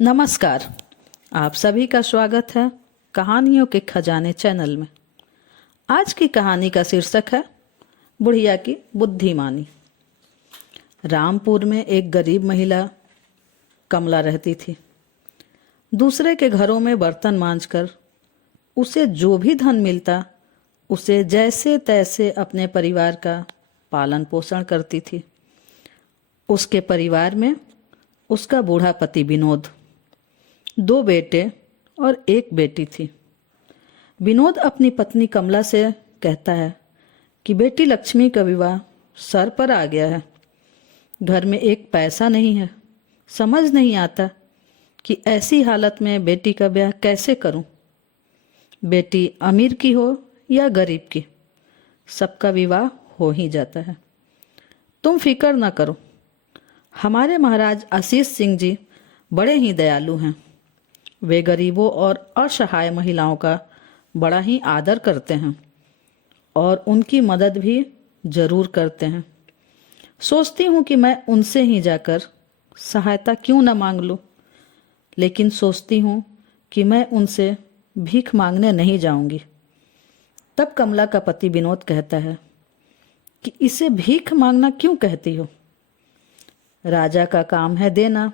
नमस्कार। आप सभी का स्वागत है कहानियों के खजाने चैनल में। आज की कहानी का शीर्षक है बुढ़िया की बुद्धिमानी। रामपुर में एक गरीब महिला कमला रहती थी। दूसरे के घरों में बर्तन मांजकर उसे जो भी धन मिलता उसे जैसे तैसे अपने परिवार का पालन पोषण करती थी। उसके परिवार में उसका बूढ़ा पति विनोद, 2 बेटे और 1 बेटी थी। विनोद अपनी पत्नी कमला से कहता है कि बेटी लक्ष्मी का विवाह सर पर आ गया है। घर में एक पैसा नहीं है। समझ नहीं आता कि ऐसी हालत में बेटी का ब्याह कैसे करूं। बेटी अमीर की हो या गरीब की, सबका विवाह हो ही जाता है। तुम फिक्र न करो, हमारे महाराज आशीष सिंह जी बड़े ही दयालु हैं। वे गरीबों और असहाय महिलाओं का बड़ा ही आदर करते हैं और उनकी मदद भी जरूर करते हैं। सोचती हूँ कि मैं उनसे ही जाकर सहायता क्यों न मांग लूँ, लेकिन सोचती हूँ कि मैं उनसे भीख मांगने नहीं जाऊंगी। तब कमला का पति विनोद कहता है कि इसे भीख मांगना क्यों कहती हो? राजा का काम है देना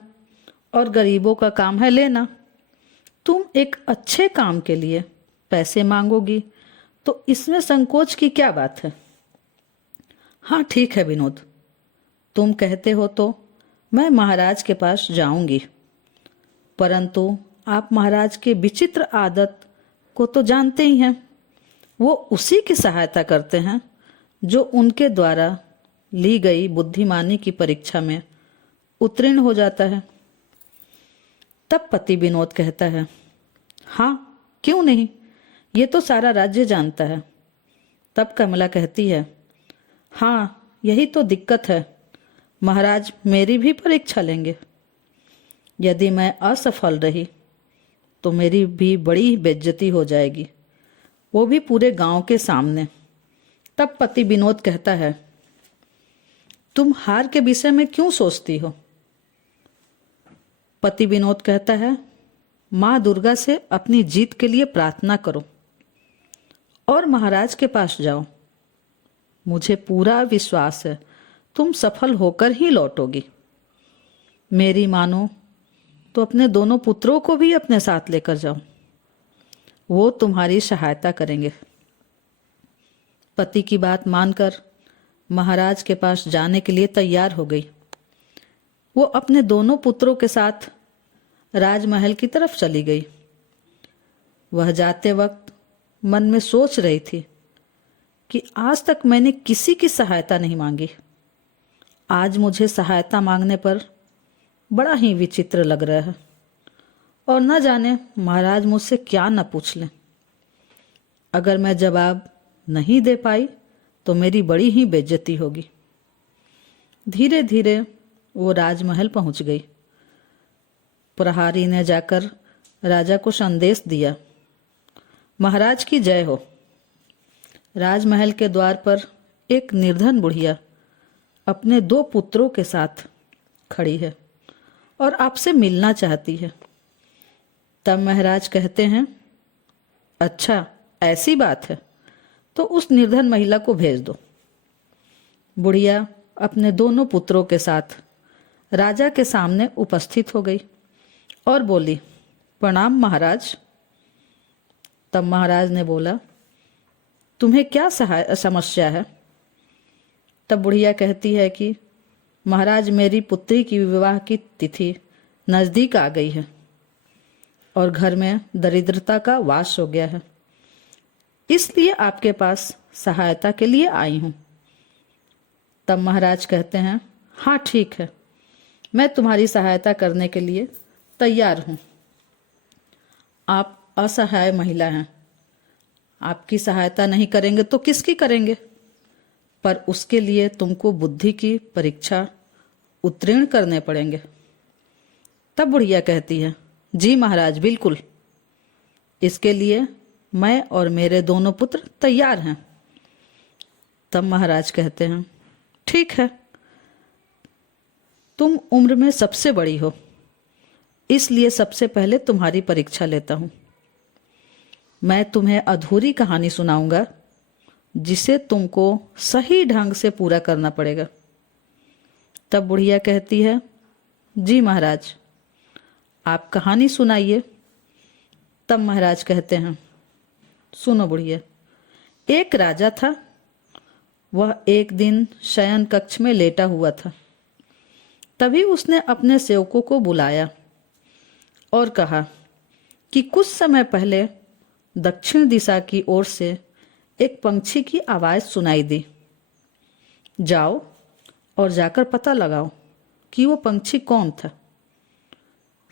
और गरीबों का काम है लेना। तुम एक अच्छे काम के लिए पैसे मांगोगी तो इसमें संकोच की क्या बात है? हाँ ठीक है विनोद, तुम कहते हो तो मैं महाराज के पास जाऊंगी, परंतु आप महाराज के विचित्र आदत को तो जानते ही हैं। वो उसी की सहायता करते हैं जो उनके द्वारा ली गई बुद्धिमानी की परीक्षा में उत्तीर्ण हो जाता है। तब पति विनोद कहता है, हाँ क्यों नहीं, ये तो सारा राज्य जानता है। तब कमला कहती है, हाँ यही तो दिक्कत है, महाराज मेरी भी परीक्षा लेंगे। यदि मैं असफल रही तो मेरी भी बड़ी बेइज्जती हो जाएगी, वो भी पूरे गांव के सामने। तब पति विनोद कहता है, तुम हार के विषय में क्यों सोचती हो? पति विनोद कहता है, माँ दुर्गा से अपनी जीत के लिए प्रार्थना करो और महाराज के पास जाओ। मुझे पूरा विश्वास है तुम सफल होकर ही लौटोगी। मेरी मानो तो अपने दोनों पुत्रों को भी अपने साथ लेकर जाओ, वो तुम्हारी सहायता करेंगे। पति की बात मानकर महाराज के पास जाने के लिए तैयार हो गई। वो अपने दोनों पुत्रों के साथ राजमहल की तरफ चली गई। वह जाते वक्त मन में सोच रही थी कि आज तक मैंने किसी की सहायता नहीं मांगी। आज मुझे सहायता मांगने पर बड़ा ही विचित्र लग रहा है और न जाने महाराज मुझसे क्या न पूछ लें। अगर मैं जवाब नहीं दे पाई तो मेरी बड़ी ही बेइज्जती होगी। धीरे धीरे वो राजमहल पहुंच गई। प्रहरी ने जाकर राजा को संदेश दिया, महाराज की जय हो। राजमहल के द्वार पर एक निर्धन बुढ़िया अपने 2 पुत्रों के साथ खड़ी है और आपसे मिलना चाहती है। तब महाराज कहते हैं, अच्छा ऐसी बात है तो उस निर्धन महिला को भेज दो। बुढ़िया अपने दोनों पुत्रों के साथ राजा के सामने उपस्थित हो गई और बोली, प्रणाम महाराज। तब महाराज ने बोला, तुम्हें क्या समस्या है? तब बुढ़िया कहती है कि महाराज मेरी पुत्री की विवाह की तिथि नजदीक आ गई है और घर में दरिद्रता का वास हो गया है, इसलिए आपके पास सहायता के लिए आई हूं। तब महाराज कहते हैं, हाँ ठीक है, मैं तुम्हारी सहायता करने के लिए तैयार हूं। आप असहाय महिला हैं, आपकी सहायता नहीं करेंगे तो किसकी करेंगे? पर उसके लिए तुमको बुद्धि की परीक्षा उत्तीर्ण करने पड़ेंगे। तब बुढ़िया कहती है, जी महाराज बिल्कुल, इसके लिए मैं और मेरे दोनों पुत्र तैयार हैं। तब महाराज कहते हैं, ठीक है, तुम उम्र में सबसे बड़ी हो, इसलिए सबसे पहले तुम्हारी परीक्षा लेता हूं। मैं तुम्हें अधूरी कहानी सुनाऊंगा जिसे तुमको सही ढंग से पूरा करना पड़ेगा। तब बुढ़िया कहती है, जी महाराज, आप कहानी सुनाइए। तब महाराज कहते हैं, सुनो बुढ़िया। एक राजा था। वह एक दिन शयन कक्ष में लेटा हुआ था। तभी उसने अपने सेवकों को बुलाया और कहा कि कुछ समय पहले दक्षिण दिशा की ओर से एक पंछी की आवाज़ सुनाई दी। जाओ और जाकर पता लगाओ कि वो पंछी कौन था।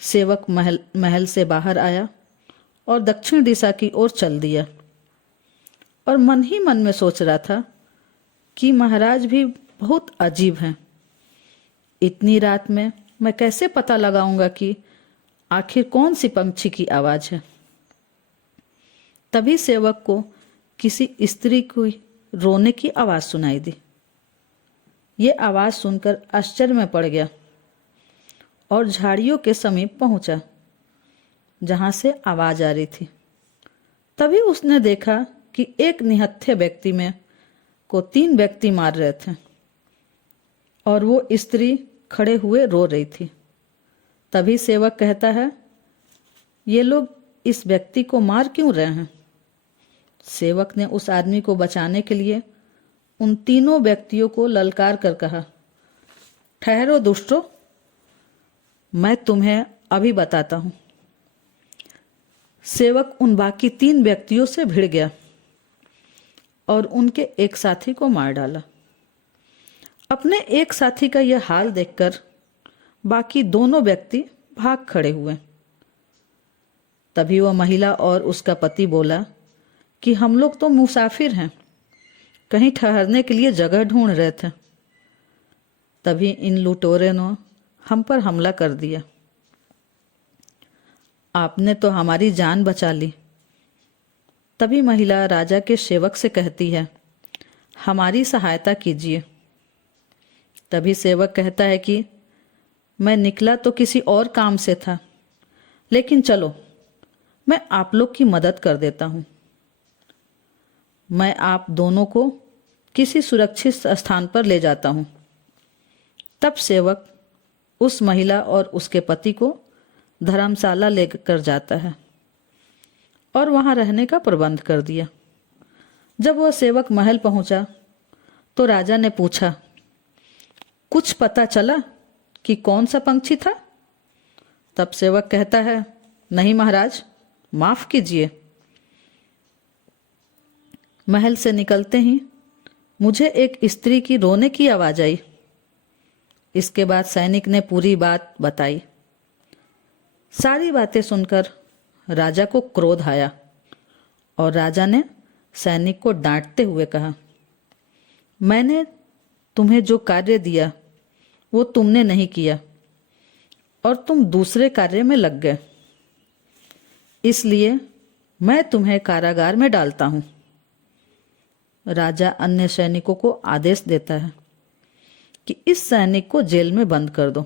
सेवक महल से बाहर आया और दक्षिण दिशा की ओर चल दिया और मन ही मन में सोच रहा था कि महाराज भी बहुत अजीब हैं। इतनी रात में मैं कैसे पता लगाऊंगा कि आखिर कौन सी पंछी की आवाज़ है। तभी सेवक को किसी स्त्री को रोने की आवाज़ सुनाई दी। ये आवाज़ सुनकर आश्चर्य में पड़ गया और झाड़ियों के समीप पहुंचा जहां से आवाज़ आ रही थी। तभी उसने देखा कि एक निहत्थे व्यक्ति में को 3 व्यक्ति मार रहे थे और वो स्त्री खड़े हुए रो रही थी। तभी सेवक कहता है, ये लोग इस व्यक्ति को मार क्यों रहे हैं। सेवक ने उस आदमी को बचाने के लिए उन तीनों व्यक्तियों को ललकार कर कहा, ठहरो दुष्टों, मैं तुम्हें अभी बताता हूं। सेवक उन बाकी 3 व्यक्तियों से भिड़ गया और उनके एक साथी को मार डाला। अपने एक साथी का यह हाल देखकर बाकी दोनों व्यक्ति भाग खड़े हुए। तभी वह महिला और उसका पति बोला कि हम लोग तो मुसाफिर हैं, कहीं ठहरने के लिए जगह ढूंढ रहे थे। तभी इन लुटेरों ने हम पर हमला कर दिया। आपने तो हमारी जान बचा ली। तभी महिला राजा के सेवक से कहती है, हमारी सहायता कीजिए। तभी सेवक कहता है कि मैं निकला तो किसी और काम से था, लेकिन चलो मैं आप लोग की मदद कर देता हूँ। मैं आप दोनों को किसी सुरक्षित स्थान पर ले जाता हूँ। तब सेवक उस महिला और उसके पति को धर्मशाला लेकर जाता है और वहाँ रहने का प्रबंध कर दिया। जब वह सेवक महल पहुँचा तो राजा ने पूछा, कुछ पता चला कि कौन सा पंछी था। तब सेवक कहता है, नहीं महाराज, माफ कीजिए। महल से निकलते ही मुझे एक स्त्री की रोने की आवाज आई। इसके बाद सैनिक ने पूरी बात बताई। सारी बातें सुनकर राजा को क्रोध आया और राजा ने सैनिक को डांटते हुए कहा, मैंने तुम्हें जो कार्य दिया वो तुमने नहीं किया और तुम दूसरे कार्य में लग गए, इसलिए मैं तुम्हें कारागार में डालता हूं। राजा अन्य सैनिकों को आदेश देता है कि इस सैनिक को जेल में बंद कर दो।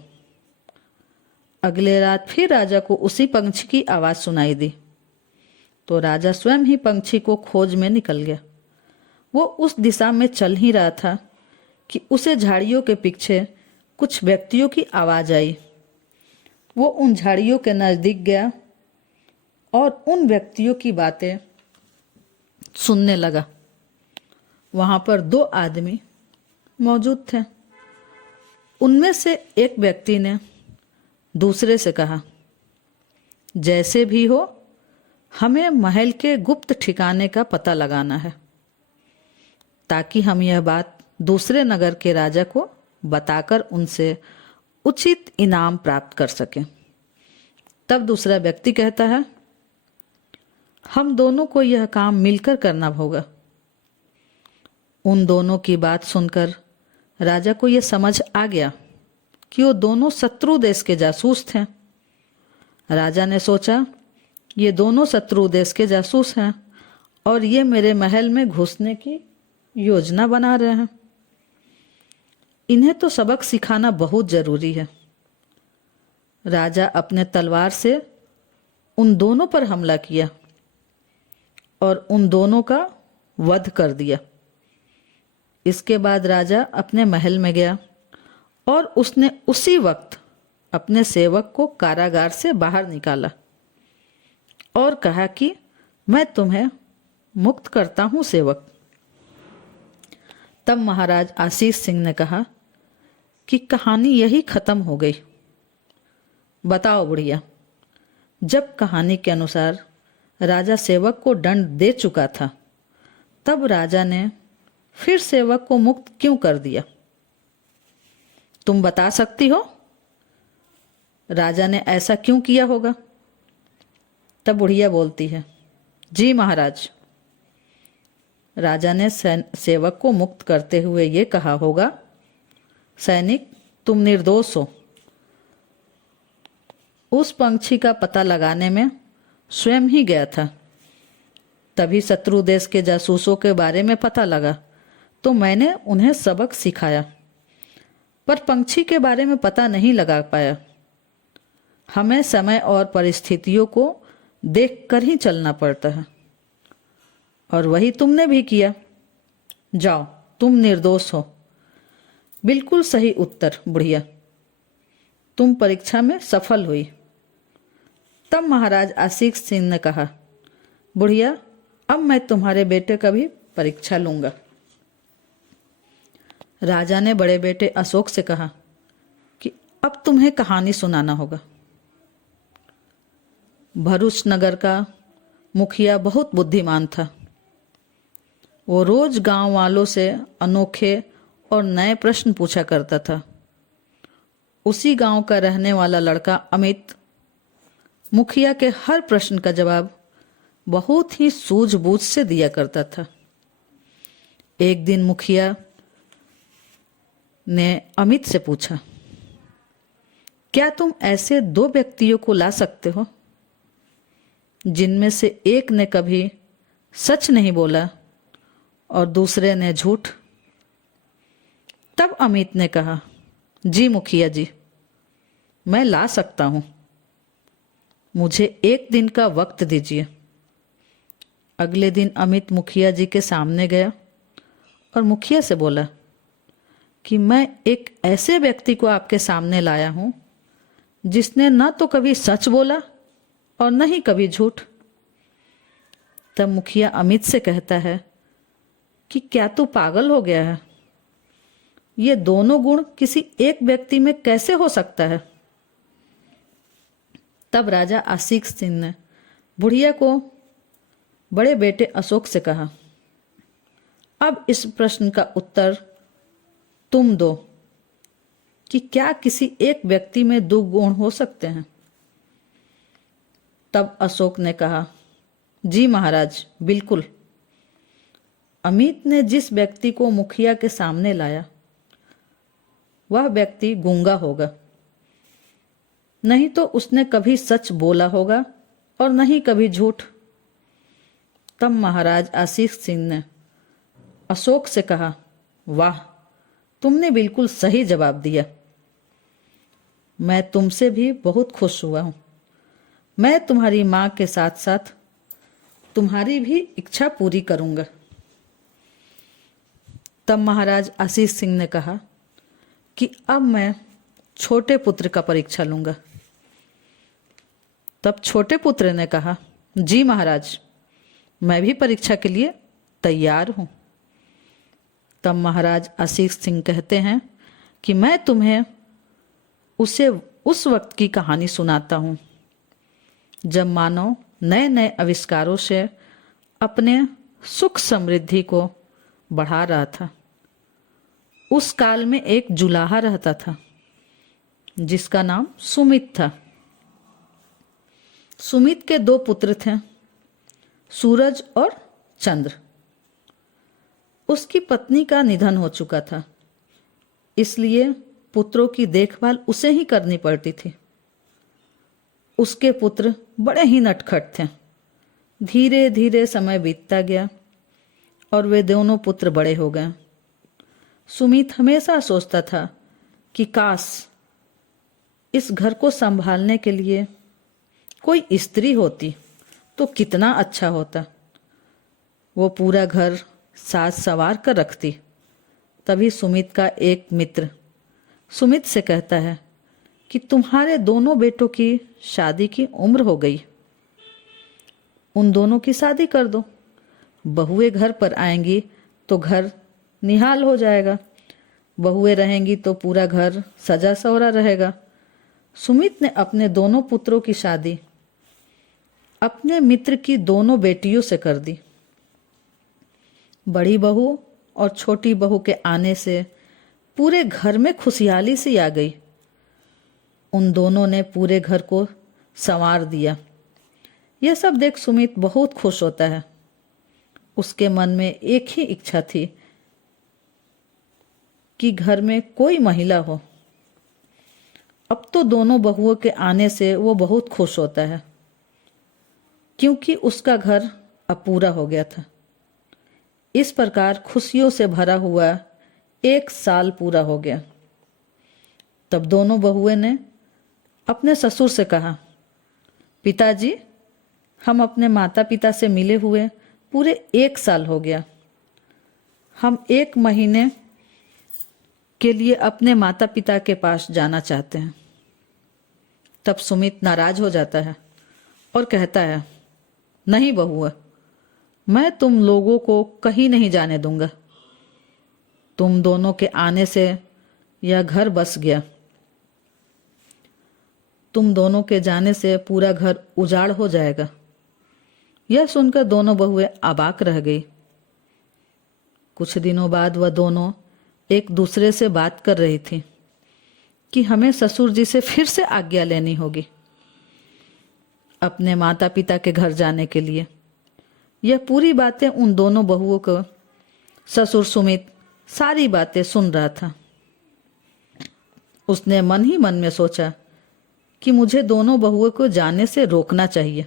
अगले रात फिर राजा को उसी पंछी की आवाज सुनाई दी तो राजा स्वयं ही पंछी को खोज में निकल गया। वो उस दिशा में चल ही रहा था कि उसे झाड़ियों के पीछे कुछ व्यक्तियों की आवाज आई। वो उन झाड़ियों के नजदीक गया और उन व्यक्तियों की बातें सुनने लगा। वहां पर 2 आदमी मौजूद थे। उनमें से एक व्यक्ति ने दूसरे से कहा, जैसे भी हो हमें महल के गुप्त ठिकाने का पता लगाना है ताकि हम यह बात दूसरे नगर के राजा को बताकर उनसे उचित इनाम प्राप्त कर सकें। तब दूसरा व्यक्ति कहता है, हम दोनों को यह काम मिलकर करना होगा। उन दोनों की बात सुनकर राजा को यह समझ आ गया कि वो दोनों शत्रु देश के जासूस थे। राजा ने सोचा, ये दोनों शत्रु देश के जासूस हैं और ये मेरे महल में घुसने की योजना बना रहे हैं। इन्हें तो सबक सिखाना बहुत जरूरी है। राजा अपने तलवार से उन दोनों पर हमला किया और उन दोनों का वध कर दिया। इसके बाद राजा अपने महल में गया और उसने उसी वक्त अपने सेवक को कारागार से बाहर निकाला और कहा कि मैं तुम्हें मुक्त करता हूं सेवक। तब महाराज आशीष सिंह ने कहा कि कहानी यही खत्म हो गई। बताओ बुढ़िया, जब कहानी के अनुसार राजा सेवक को दंड दे चुका था, तब राजा ने फिर सेवक को मुक्त क्यों कर दिया? तुम बता सकती हो राजा ने ऐसा क्यों किया होगा? तब बुढ़िया बोलती है, जी महाराज, राजा ने सेवक को मुक्त करते हुए ये कहा होगा, सैनिक तुम निर्दोष हो। उस पंछी का पता लगाने में स्वयं ही गया था, तभी शत्रु देश के जासूसों के बारे में पता लगा तो मैंने उन्हें सबक सिखाया, पर पंछी के बारे में पता नहीं लगा पाया। हमें समय और परिस्थितियों को देखकर ही चलना पड़ता है, और वही तुमने भी किया। जाओ, तुम निर्दोष हो। बिल्कुल सही उत्तर बुढ़िया, तुम परीक्षा में सफल हुई। तब महाराज आशीष सिंह ने कहा, बुढ़िया, अब मैं तुम्हारे बेटे का भी परीक्षा लूंगा। राजा ने बड़े बेटे अशोक से कहा कि अब तुम्हें कहानी सुनाना होगा। भरूच नगर का मुखिया बहुत बुद्धिमान था। वो रोज गांव वालों से अनोखे और नए प्रश्न पूछा करता था। उसी गांव का रहने वाला लड़का अमित मुखिया के हर प्रश्न का जवाब बहुत ही सूझबूझ से दिया करता था। एक दिन मुखिया ने अमित से पूछा, क्या तुम ऐसे दो व्यक्तियों को ला सकते हो जिनमें से एक ने कभी सच नहीं बोला और दूसरे ने झूठ? तब अमित ने कहा, जी मुखिया जी, मैं ला सकता हूं, मुझे एक दिन का वक्त दीजिए। अगले दिन अमित मुखिया जी के सामने गया और मुखिया से बोला कि मैं एक ऐसे व्यक्ति को आपके सामने लाया हूं जिसने न तो कभी सच बोला और न ही कभी झूठ। तब मुखिया अमित से कहता है कि क्या तू पागल हो गया है? ये दोनों गुण किसी एक व्यक्ति में कैसे हो सकता है? तब राजा आशीष सिंह ने बुढ़िया को बड़े बेटे अशोक से कहा, अब इस प्रश्न का उत्तर तुम दो कि क्या किसी एक व्यक्ति में दो गुण हो सकते हैं? तब अशोक ने कहा, जी महाराज, बिल्कुल। अमित ने जिस व्यक्ति को मुखिया के सामने लाया वह व्यक्ति गूंगा होगा, नहीं तो उसने कभी सच बोला होगा और नहीं कभी झूठ। तब महाराज आशीष सिंह ने अशोक से कहा, वाह, तुमने बिल्कुल सही जवाब दिया। मैं तुमसे भी बहुत खुश हुआ हूं। मैं तुम्हारी मां के साथ साथ तुम्हारी भी इच्छा पूरी करूंगा। तब महाराज आशीष सिंह ने कहा कि अब मैं छोटे पुत्र का परीक्षा लूंगा। तब छोटे पुत्र ने कहा, जी महाराज, मैं भी परीक्षा के लिए तैयार हूं। तब महाराज आशीष सिंह कहते हैं कि मैं तुम्हें उसे उस वक्त की कहानी सुनाता हूं जब मानव नए नए आविष्कारों से अपने सुख समृद्धि को बढ़ा रहा था। उस काल में एक जुलाहा रहता था जिसका नाम सुमित था। सुमित के दो पुत्र थे, सूरज और चंद्र। उसकी पत्नी का निधन हो चुका था, इसलिए पुत्रों की देखभाल उसे ही करनी पड़ती थी। उसके पुत्र बड़े ही नटखट थे। धीरे धीरे समय बीतता गया और वे दोनों पुत्र बड़े हो गए। सुमित हमेशा सोचता था कि काश इस घर को संभालने के लिए कोई स्त्री होती तो कितना अच्छा होता। वो पूरा घर साज सवार कर रखती। तभी सुमित का एक मित्र सुमित से कहता है कि तुम्हारे दोनों बेटों की शादी की उम्र हो गई, उन दोनों की शादी कर दो। बहुएं घर पर आएंगी तो घर निहाल हो जाएगा, बहुएं रहेंगी तो पूरा घर सजा सवरा रहेगा। सुमित ने अपने दोनों पुत्रों की शादी अपने मित्र की दोनों बेटियों से कर दी। बड़ी बहू और छोटी बहू के आने से पूरे घर में खुशहाली सी आ गई। उन दोनों ने पूरे घर को संवार दिया। यह सब देख सुमित बहुत खुश होता है। उसके मन में एक ही इच्छा थी कि घर में कोई महिला हो। अब तो दोनों बहुओं के आने से वो बहुत खुश होता है, क्योंकि उसका घर अब पूरा हो गया था। इस प्रकार खुशियों से भरा हुआ 1 साल पूरा हो गया। तब दोनों बहुएं ने अपने ससुर से कहा, पिताजी, हम अपने माता पिता से मिले हुए पूरे 1 साल हो गया। हम 1 महीने के लिए अपने माता पिता के पास जाना चाहते हैं। तब सुमित नाराज हो जाता है और कहता है, नहीं बहुआ, मैं तुम लोगों को कहीं नहीं जाने दूंगा। तुम दोनों के आने से यह घर बस गया। तुम दोनों के जाने से पूरा घर उजाड़ हो जाएगा। यह सुनकर दोनों बहुएं अबाक रह गई। कुछ दिनों बाद वह दोनों एक दूसरे से बात कर रही थी कि हमें ससुर जी से फिर से आज्ञा लेनी होगी अपने माता पिता के घर जाने के लिए। यह पूरी बातें उन दोनों बहुओं को ससुर सुमित सारी बातें सुन रहा था। उसने मन ही मन में सोचा कि मुझे दोनों बहुओं को जाने से रोकना चाहिए।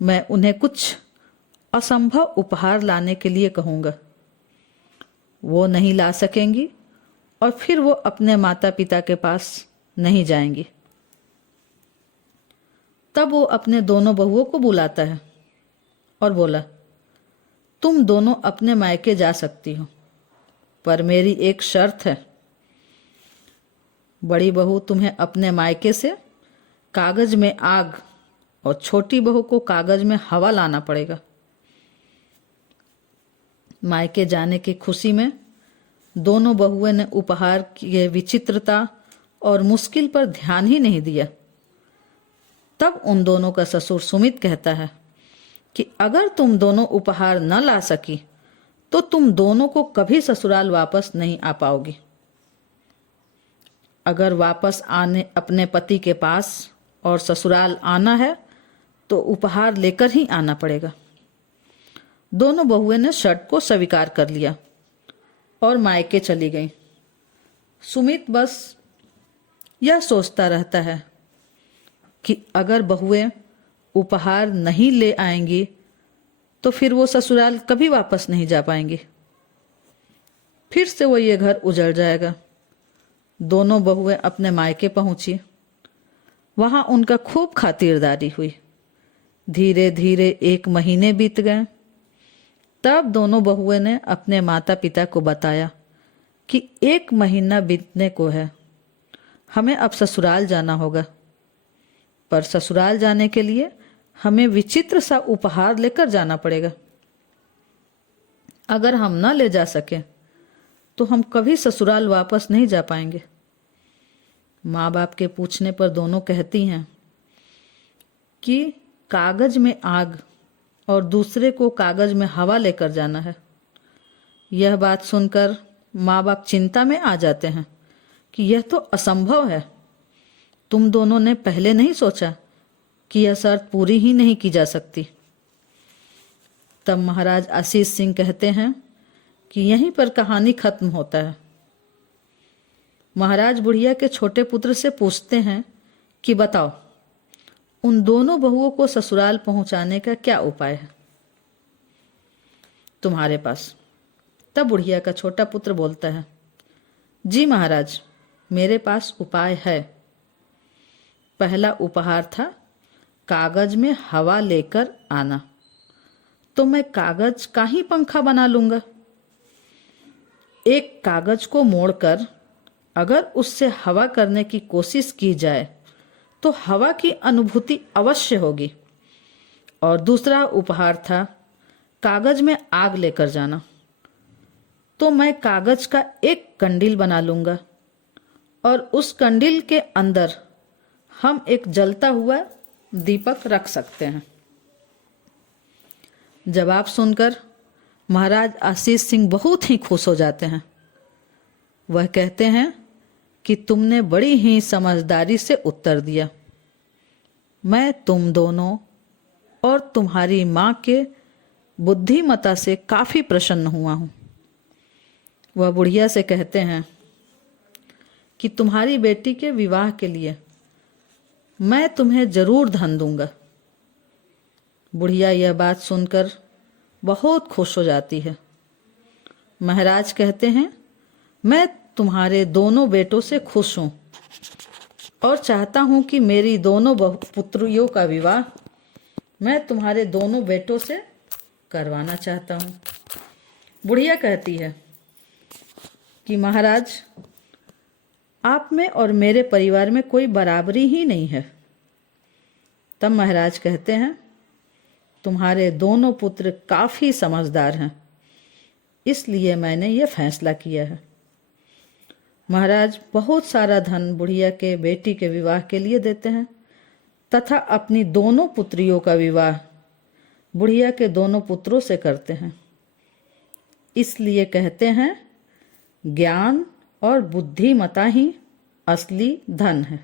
मैं उन्हें कुछ असंभव उपहार लाने के लिए कहूंगा। वो नहीं ला सकेंगी और फिर वो अपने माता पिता के पास नहीं जाएंगी। तब वो अपने दोनों बहुओं को बुलाता है और बोला, तुम दोनों अपने मायके जा सकती हो, पर मेरी एक शर्त है। बड़ी बहू तुम्हें अपने मायके से कागज में आग और छोटी बहू को कागज में हवा लाना पड़ेगा। मायके जाने की खुशी में दोनों बहुओं ने उपहार की विचित्रता और मुश्किल पर ध्यान ही नहीं दिया। तब उन दोनों का ससुर सुमित कहता है कि अगर तुम दोनों उपहार न ला सकी तो तुम दोनों को कभी ससुराल वापस नहीं आ पाओगी। अगर वापस आने अपने पति के पास और ससुराल आना है तो उपहार लेकर ही आना पड़ेगा। दोनों बहुएं ने शर्त को स्वीकार कर लिया और मायके चली गईं। सुमित बस यह सोचता रहता है कि अगर बहुएं उपहार नहीं ले आएंगी तो फिर वो ससुराल कभी वापस नहीं जा पाएंगी। फिर से वो ये घर उजड़ जाएगा। दोनों बहुएं अपने मायके पहुंची। वहां उनका खूब खातिरदारी हुई। धीरे धीरे 1 महीने बीत गए। तब दोनों बहुएं ने अपने माता पिता को बताया कि 1 महीना बीतने को है, हमें अब ससुराल जाना होगा। पर ससुराल जाने के लिए हमें विचित्र सा उपहार लेकर जाना पड़ेगा। अगर हम न ले जा सके तो हम कभी ससुराल वापस नहीं जा पाएंगे। माँ बाप के पूछने पर दोनों कहती हैं कि कागज में आग और दूसरे को कागज में हवा लेकर जाना है। यह बात सुनकर माँ बाप चिंता में आ जाते हैं कि यह तो असंभव है। तुम दोनों ने पहले नहीं सोचा कि यह शर्त पूरी ही नहीं की जा सकती। तब महाराज आशीष सिंह कहते हैं कि यहीं पर कहानी खत्म होता है। महाराज बुढ़िया के छोटे पुत्र से पूछते हैं कि बताओ, उन दोनों बहुओं को ससुराल पहुंचाने का क्या उपाय है तुम्हारे पास? तब बुढ़िया का छोटा पुत्र बोलता है, जी महाराज, मेरे पास उपाय है। पहला उपहार था कागज में हवा लेकर आना, तो मैं कागज का ही पंखा बना लूंगा। एक कागज को मोड़कर अगर उससे हवा करने की कोशिश की जाए तो हवा की अनुभूति अवश्य होगी। और दूसरा उपहार था कागज में आग लेकर जाना, तो मैं कागज का एक कंडील बना लूंगा और उस कंडील के अंदर हम एक जलता हुआ दीपक रख सकते हैं। जवाब सुनकर महाराज आशीष सिंह बहुत ही खुश हो जाते हैं। वह कहते हैं कि तुमने बड़ी ही समझदारी से उत्तर दिया। मैं तुम दोनों और तुम्हारी माँ के बुद्धिमत्ता से काफ़ी प्रसन्न हुआ हूँ। वह बुढ़िया से कहते हैं कि तुम्हारी बेटी के विवाह के लिए मैं तुम्हें जरूर धन दूंगा। बुढ़िया यह बात सुनकर बहुत खुश हो जाती है। महाराज कहते हैं, मैं तुम्हारे दोनों बेटों से खुश हूँ और चाहता हूँ कि मेरी दोनों पुत्रियों का विवाह मैं तुम्हारे दोनों बेटों से करवाना चाहता हूँ। बुढ़िया कहती है कि महाराज, आप में और मेरे परिवार में कोई बराबरी ही नहीं है। तब महाराज कहते हैं, तुम्हारे दोनों पुत्र काफ़ी समझदार हैं, इसलिए मैंने ये फैसला किया है। महाराज बहुत सारा धन बुढ़िया के बेटी के विवाह के लिए देते हैं तथा अपनी दोनों पुत्रियों का विवाह बुढ़िया के दोनों पुत्रों से करते हैं। इसलिए कहते हैं, ज्ञान और बुद्धिमत्ता ही असली धन है।